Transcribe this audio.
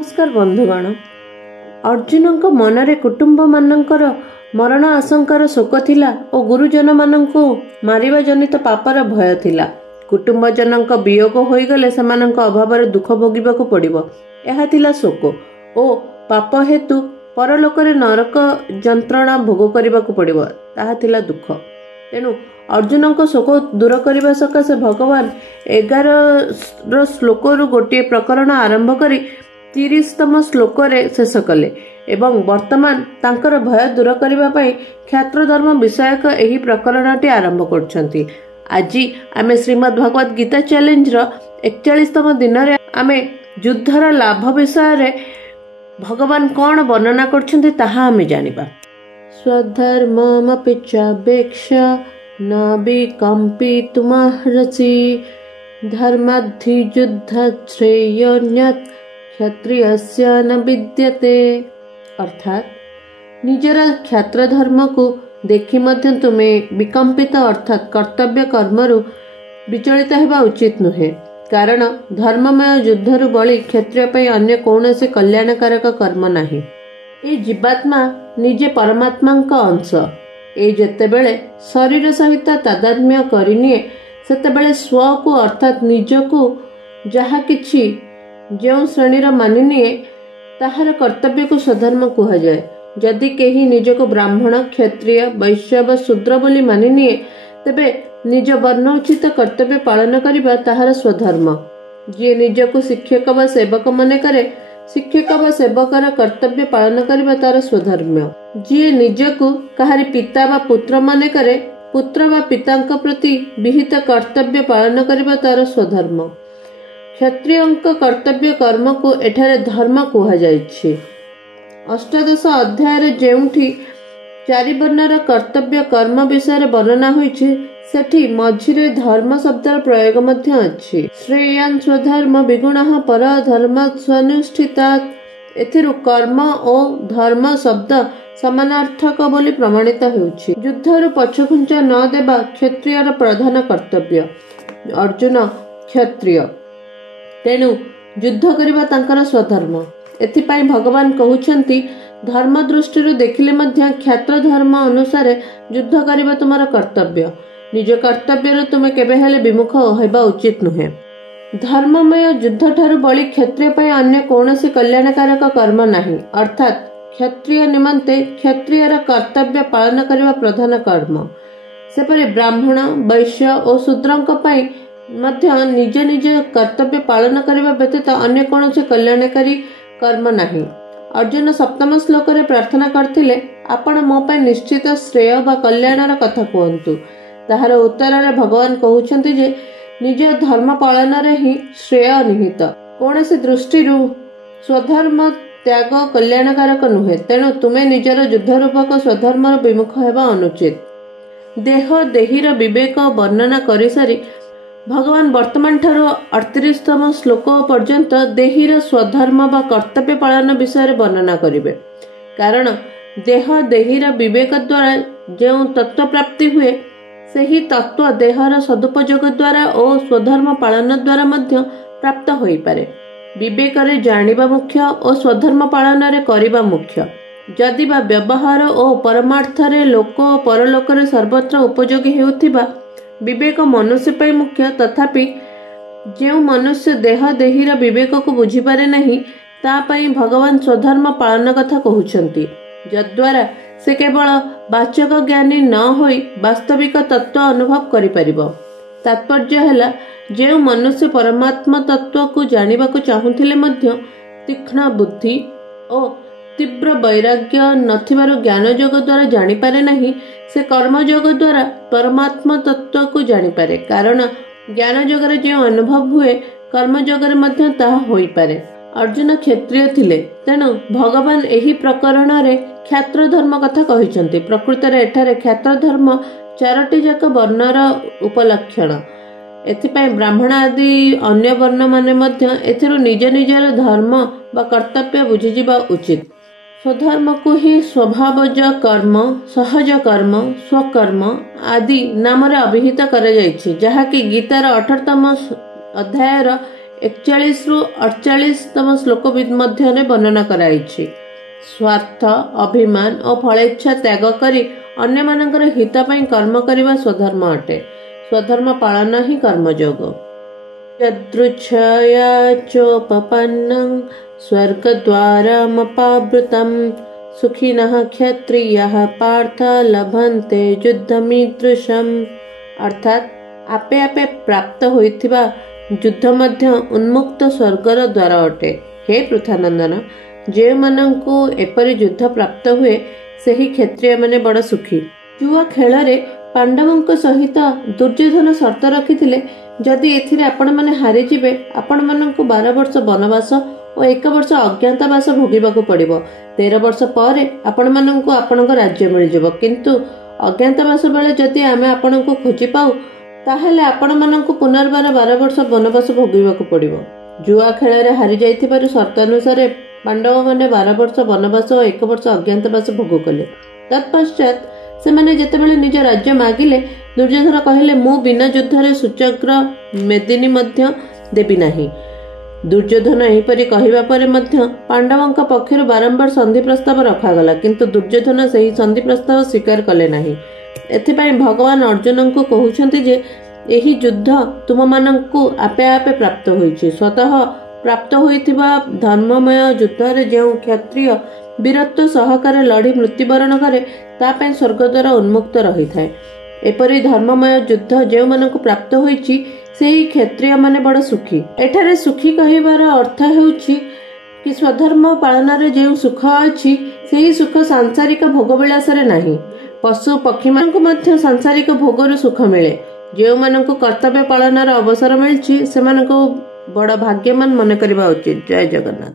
नमस्कार बंधुगण। अर्जुन मनरे कुटुंब मानकर मरण आशंकार शोक थिला और गुरुजन माननकु मारिबा जनित पापर भय थिला। कुटुंब जनक वियोग होइगले सेमानक अभाव दुख भोगिबाकु पड़िबो। एहा थिला शोक ओ पाप हेतु परलोकरे नरक जंत्रणा भोग करबाकु पड़िबो, ताहा थिला दुख। तेणु अर्जुन शोक दूर करने सकाशे भगवान 11 श्लोक गोटे प्रकरण आरंभ करी 30तम श्लोक शेष कले एवं वर्तमान तांकर भय दूर करने क्षात्र धर्म विषयक एही प्रकरणटी आरंभ करछंती। आज आमे श्रीमद् भगवत गीता चैलेंज 41तम दिन रे आमे युद्धर लाभ विषय रे भगवान कौन वर्णना करछंती ताहा आमे जानिबा। स्वधर्ममपि चापेक्ष्य न विकम्पितुमर्हसि धर्माद्धि युद्ध श्रेयोन्यत् क्षत्रियस्य न विद्यते। अर्थात निजर क्षात्र धर्म को देखि मध्य तुमे विकम्पित अर्थात कर्तव्य कर्मरु विचलित हेबा उचित नुहे, कारण धर्ममय युद्धरु बळी क्षत्रिय पई अन्य कौनसी कल्याणकारक कर्म नाही। ए जीवात्मा निजे परमात्मांक अंश। ए जेतेबेले शरीर सहित तादात्म्य करिनिए सेतेबेले स्व को अर्थात निजको जहा किछि जो श्रेणीर मानिनिए ताहार कर्तव्य को स्वधर्म कहा जाए। जदि केही निजको ब्राह्मण क्षत्रिय वैश्य व शूद्र बोली मानिनिए तेबे निज वर्ण उचित कर्तव्य पालन करिबा ताहार स्वधर्म। जे निजको शिक्षक व सेवक मने करे शिक्षक व सेवकर कर्तव्य पालन करिबा तार स्वधर्म। जे निजको काहारी पिता व पुत्र मने करे पुत्र व पितांक प्रति विहित कर्तव्य पालन करिबा तार स्वधर्म। क्षत्रियंक कर्तव्य कर्म को एठारे धर्म कहा जायछि। अष्टादश अध्याय जेउठी चारि वर्णर कर्तव्य कर्म विषय वर्णना होइछि सेठी मझिरे धर्म शब्दर प्रयोग मध्य अछि। श्रेयान् स्वधर्म विगुणः पर धर्म स्वनुष्ठितात्। एथिरु कर्म ओ धर्म शब्द समानार्थक बोली प्रमाणित हेउछि। युद्धरु पछखुंचा न देबा क्षत्रियर प्रधान कर्तव्य। अर्जुन क्षत्रिय, तेणु युद्ध करिबा तांकर स्वधर्म। एथिपाई भगवान कहउछंती धर्म दृष्टि देखिले मध्य क्षात्र धर्म अनुसार युद्ध करिबा तुमर कर्तव्य। निज कर्तव्य तुमे केबे हेले विमुख होइबा उचित नुहे। धर्ममय युद्ध ठारू बळी क्षत्रिय पई अन्य कौनसी कल्याणकारक कर्म नाही। अर्थात क्षत्रिय निमंते क्षत्रियर कर्तव्य पालन करिबा प्रधान कर्म। सेपरि ब्राह्मण वैश्य और शूद्रंक पई मध्य निज निज कर्तव्य पालन करने व्यतीत अन्य कौन से कल्याणकारी कर्म नहीं। अर्जुन 7तम श्लोक रे प्रार्थना करथिले आपण मो पे निश्चित श्रेय व कल्याणर कथा कहंतु। ताहार उत्तर रे भगवान कहउछंती जे निज धर्म पालन रे ही श्रेय निहित। कौनसी दृष्टि स्वधर्म त्याग कल्याणकारक नुहे। तेणु तुमे निजर युद्ध रूपक स्वधर्मर विमुख हेबा अनुचित। देह देहीर विवेक वर्णना करि सारी भगवान वर्तमान ठारू 38तम श्लोक पर्यंत देहीर स्वधर्म व कर्तव्य पालन विषय वर्णना करिवे। कारण देह देहीर विवेक द्वारा जो तत्व प्राप्ति हुए सही तत्व देहर सदुपयोग द्वारा और स्वधर्म पालन द्वारा मध्य प्राप्त होई पारे। विवेक रे जानिबा मुख्य और स्वधर्म पालन रे करिबा मुख्य। जदि बा व्यवहार और परमार्थ रे लोक और परलोक रे सर्वत्र उपयोगी हेउथिबा विवेक मनुष्य पई मुख्य, तथापि जो मनुष्य देह देहीर विवेक को बुझी पारे नहीं ता पई भगवान स्वधर्म पालन कथा कहउछंती, जद्वारा से केवल वाचक ज्ञानी न होई वास्तविक तत्व अनुभव करि परिबो। तात्पर्य हैला जो मनुष्य परमात्मा तत्व को जानिबा को चाहुथिले मध्य तीक्ष्ण बुद्धि और तीव्र वैराग्य नथिबारु ज्ञान योग द्वारा जानि पारे नहीं, से कर्म योग द्वारा परमात्मा तत्व को जानि पारे। कारण ज्ञान योग रे जो अनुभव हुए कर्म योग रे मध्य ताहा होई पारे। अर्जुन क्षत्रिय थिले, तेणु भगवान एही प्रकरण रे क्षात्र धर्म कथा कहिसंती। प्रकृत रे एठारे क्षात्र धर्म 4टी जाक वर्णर उपलक्षण। एथिपाई ब्राह्मण आदि अन्य वर्ण माने मध्य एथिरु निज निजर धर्म व कर्तव्य बुझी जिबा उचित। स्वधर्म को ही स्वभावज कर्म, सहज कर्म, स्वकर्म आदि नाम रे अभिहित करा जायछि, जहा कि गीतार 18तम अध्यायर 41 ରୁ 48ତମ ଶ୍ଲୋକ ମଧ୍ୟରେ ବର୍ଣ୍ଣନା କରାଯାଇଛି। ସ୍ୱାର୍ଥ, ଅଭିମାନ ଓ ଫଳେଚ୍ଛା ତ୍ୟାଗ କରି ଅନ୍ୟମାନଙ୍କର ହିତ ପାଇଁ କର୍ମ କରିବା ସ୍ୱଧର୍ମ ଅଟେ। ସ୍ୱଧର୍ମ ପାଳନ ହିଁ କର୍ମଯୋଗ। ଯଦୃଚ୍ଛୟା ଚୋପପନ୍ନଂ ସ୍ୱର୍ଗଦ୍ୱାରମପାବୃତଂ ସୁଖିନଃ କ୍ଷତ୍ରିୟଃ ପାର୍ଥ ଲଭନ୍ତେ ଯୁଦ୍ଧମୀଦୃଶମ୍। ଅର୍ଥାତ୍ ଆପେ ଆପେ ପ୍ରାପ୍ତ ହୋଇଥିବା ଯୁଦ୍ଧ ମଧ୍ୟ ଉନ୍ମୁକ୍ତ ସ୍ୱର୍ଗର ଦ୍ୱାର ଅଟେ। ହେ ପୃଥାନନ୍ଦନ, ଯେଉଁମାନଙ୍କୁ ଏପରି ଯୁଦ୍ଧ ପ୍ରାପ୍ତ ହୁଏ ସେହି କ୍ଷତ୍ରିୟମାନେ ବଡ଼ ସୁଖୀ। ଜୁଆ ଖେଳରେ ପାଣ୍ଡବଙ୍କ ସହିତ ଦୁର୍ଯ୍ୟୋଧନ ସର୍ତ୍ତ ରଖିଥିଲେ, ଯଦି ଏଥିରେ ଆପଣମାନେ ହାରିଯିବେ ଆପଣମାନଙ୍କୁ 12 ବର୍ଷ ବନବାସ ଓ 1 ବର୍ଷ ଅଜ୍ଞାତବାସ ଭୋଗିବାକୁ ପଡ଼ିବ। 13 ବର୍ଷ ପରେ ଆପଣମାନଙ୍କୁ ଆପଣଙ୍କ ରାଜ୍ୟ ମିଳିଯିବ। କିନ୍ତୁ ଅଜ୍ଞାତବାସ ବେଳେ ଯଦି ଆମେ ଆପଣଙ୍କୁ ଖୋଜି ପାଉ ତାହେଲେ ଆପଣମାନଙ୍କୁ ପୁନର୍ବାର 12 ବର୍ଷ ବନବାସ ଭୋଗିବାକୁ ପଡ଼ିବ। ଜୁଆ ଖେଳରେ ହାରି ଯାଇଥିବାରୁ ସର୍ତ୍ତ ଅନୁସାରେ ପାଣ୍ଡବମାନେ 12 ବର୍ଷ ବନବାସ ଓ 1 ବର୍ଷ ଅଜ୍ଞାତବାସ ଭୋଗ କଲେ। ତତ୍ପଶ୍ଚାତ ସେମାନେ ଯେତେବେଳେ ନିଜ ରାଜ୍ୟ ମାଗିଲେ, ଦୁର୍ଯ୍ୟୋଧନ କହିଲେ, ମୁଁ ବିନା ଯୁଦ୍ଧରେ ସୂଚକ୍ର ମେଦିନୀ ମଧ୍ୟ ଦେବି ନାହିଁ। ଦୁର୍ଯ୍ୟୋଧନ ଏହିପରି କହିବା ପରେ ମଧ୍ୟ ପାଣ୍ଡବଙ୍କ ପକ୍ଷରୁ ବାରମ୍ବାର ସନ୍ଧି ପ୍ରସ୍ତାବ ରଖାଗଲା, କିନ୍ତୁ ଦୁର୍ଯ୍ୟୋଧନ ସେହି ସନ୍ଧି ପ୍ରସ୍ତାବ ସ୍ୱୀକାର କଲେ ନାହିଁ। ଏଥିପାଇଁ ଭଗବାନ ଅର୍ଜୁନଙ୍କୁ କହୁଛନ୍ତି ଯେ ଏହି ଯୁଦ୍ଧ ତୁମମାନଙ୍କୁ ଆପେ ଆପେ ପ୍ରାପ୍ତ ହୋଇଛି। ସ୍ୱତଃ ପ୍ରାପ୍ତ ହୋଇଥିବା ଧର୍ମମୟ ଯୁଦ୍ଧରେ ଯେଉଁ କ୍ଷତ୍ରିୟ ବୀରତ୍ୱ ସହକାରେ ଲଢ଼ି ମୃତ୍ୟୁବରଣ କରେ ତା ପାଇଁ ସ୍ୱର୍ଗଦ୍ୱାର ଉନ୍ମୁକ୍ତ ରହିଥାଏ। ଏପରି ଧର୍ମମୟ ଯୁଦ୍ଧ ଯେଉଁମାନଙ୍କୁ ପ୍ରାପ୍ତ ହୋଇଛି ସେହି କ୍ଷତ୍ରିୟମାନେ ବଡ଼ ସୁଖୀ। ଏଠାରେ ସୁଖୀ କହିବାର ଅର୍ଥ ହେଉଛି କି ସ୍ୱଧର୍ମ ପାଳନରେ ଯେଉଁ ସୁଖ ଅଛି ସେହି ସୁଖ ସାଂସାରିକ ଭୋଗବିଳାସରେ ନାହିଁ। ପଶୁ ପକ୍ଷୀମାନଙ୍କୁ ମଧ୍ୟ ସାଂସାରିକ ଭୋଗରୁ ସୁଖ ମିଳେ। ଯେଉଁମାନଙ୍କୁ କର୍ତ୍ତବ୍ୟ ପାଳନର ଅବସର ମିଳିଛି ସେମାନଙ୍କୁ ବଡ଼ ଭାଗ୍ୟବାନ ମନେ କରିବା ଉଚିତ। ଜୟ ଜଗନ୍ନାଥ।